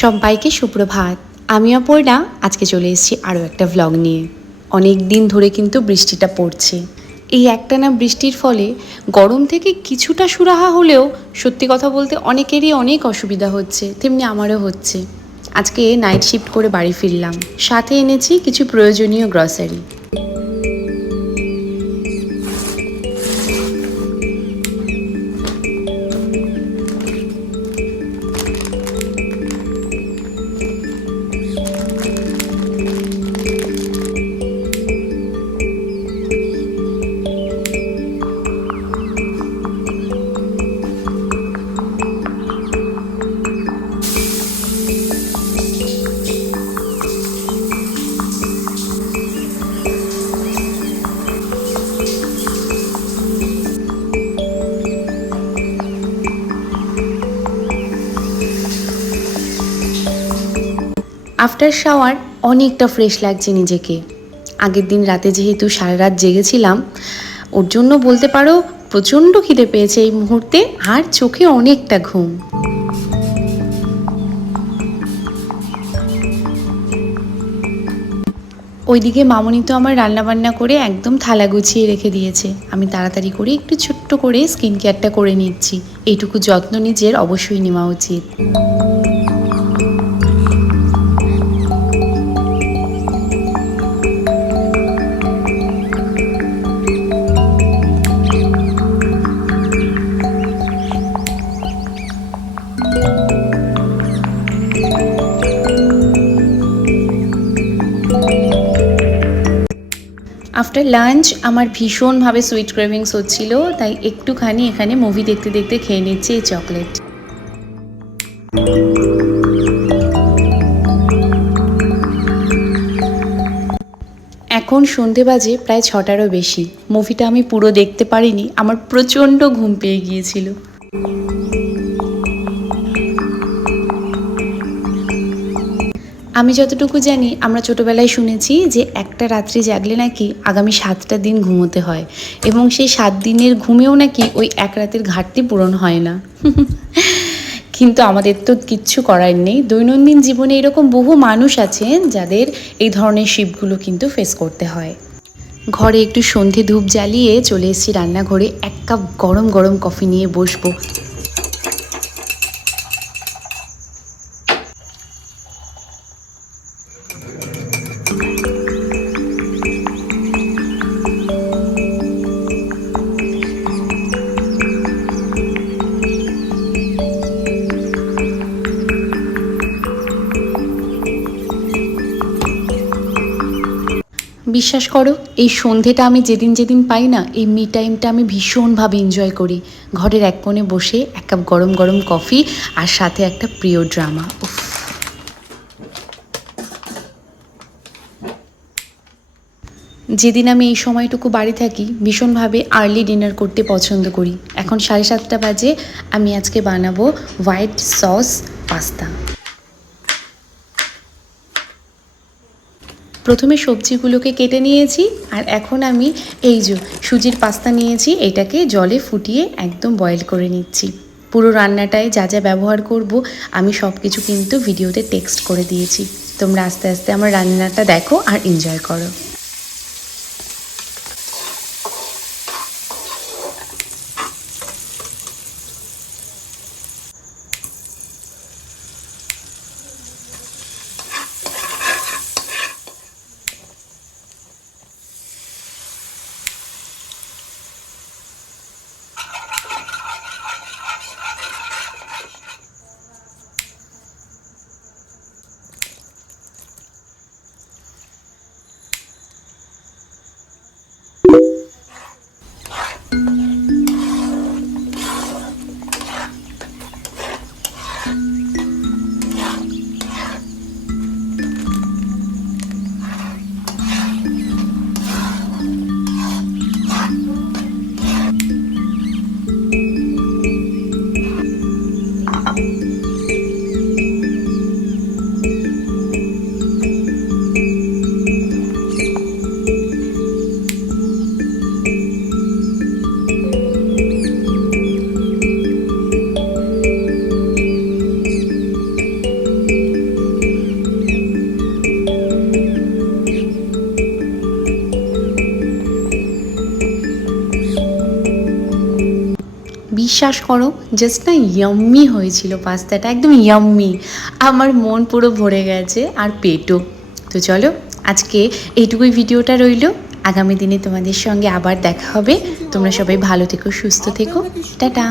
সবাইকে সুপ্রভাত। আমি অপর্ণা আজকে চলে এসেছি আরও একটা ভ্লগ নিয়ে। অনেক দিন ধরে কিন্তু বৃষ্টিটা পড়ছে। এই একটানা বৃষ্টির ফলে গরম থেকে কিছুটা সুরাহা হলেও সত্যি কথা বলতে অনেকেরই অনেক অসুবিধা হচ্ছে, তেমনি আমারও হচ্ছে। আজকে নাইট শিফট করে বাড়ি ফিরলাম, সাথে এনেছি কিছু প্রয়োজনীয় গ্রসারি। আফটার শাওয়ার অনেকটা ফ্রেশ লাগছে নিজেকে। আগের দিন রাতে যেহেতু সারা রাত জেগেছিলাম, ওর জন্য বলতে পারো প্রচণ্ড খিদে পেয়েছে এই মুহূর্তে, আর চোখে অনেকটা ঘুম। ওইদিকে মামনি তো আমার রান্নাবান্না করে একদম থালা গুছিয়ে রেখে দিয়েছে। আমি তাড়াতাড়ি করে একটু ছোট্ট করে স্কিন কেয়ারটা করে নিচ্ছি। এইটুকু যত্ন নিজের অবশ্যই নেওয়া উচিত। আফটার লাঞ্চ আমার ভীষণভাবে সুইট ক্রেভিংস হচ্ছিল, তাই একটুখানি এখানে মুভি দেখতে দেখতে খেয়ে নিচ্ছি এই চকলেট। এখন সন্ধে বাজে প্রায় 6টারও বেশি। মুভিটা আমি পুরো দেখতে পারিনি, আমার প্রচণ্ড ঘুম পেয়ে গিয়েছিল। আমি যতটুকু জানি, আমরা ছোটোবেলায় শুনেছি যে একটা রাত্রি জাগলে নাকি আগামী 7টা দিন ঘুমোতে হয়, এবং সেই 7 দিনের ঘুমেও নাকি ওই এক রাতের ঘাটতি পূরণ হয় না। কিন্তু আমাদের তো কিচ্ছু করার নেই। দৈনন্দিন জীবনে এরকম বহু মানুষ আছেন যাদের এই ধরনের শিপগুলো কিন্তু ফেস করতে হয়। ঘরে একটু সন্ধে ধূপ জ্বালিয়ে চলে এসেছি রান্নাঘরে, 1 কাপ গরম গরম কফি নিয়ে বসবো। বিশ্বাস করো, এই সন্ধেটা আমি যেদিন যেদিন পাই না, এই মি টাইমটা আমি ভীষণভাবে এনজয় করি। ঘরের এক কোণে বসে 1 কাপ গরম গরম কফি আর সাথে একটা প্রিয় ড্রামা। উফ, যেদিন আমি এই সময়টুকু বাড়ি থাকি ভীষণভাবে আর্লি ডিনার করতে পছন্দ করি। এখন 7:30 বাজে। আমি আজকে বানাবো হোয়াইট সস পাস্তা। প্রথমে সবজিগুলোকে কেটে নিয়েছি, আর এখন আমি এই যে সুজির পাস্তা নিয়েছি, এটাকে জলে ফুটিয়ে একদম বয়েল করে নিচ্ছি। পুরো রান্নাটায় যা যা ব্যবহার করব আমি সব কিছু কিন্তু ভিডিওতে টেক্সট করে দিয়েছি। তোমরা আস্তে আস্তে আমার রান্নাটা দেখো আর এনজয় করো। বিশ্বাস করো জাস্ট না ইয়াম্মি হয়েছিল পাস্তাটা, একদম ইয়াম্মি। আমার মন পুরো ভরে গেছে আর পেটও। তো চলো আজকে এইটুকুই ভিডিওটা রইলো। আগামী দিনে তোমাদের সঙ্গে আবার দেখা হবে। তোমরা সবাই ভালো থেকো, সুস্থ থেকো, টাটা।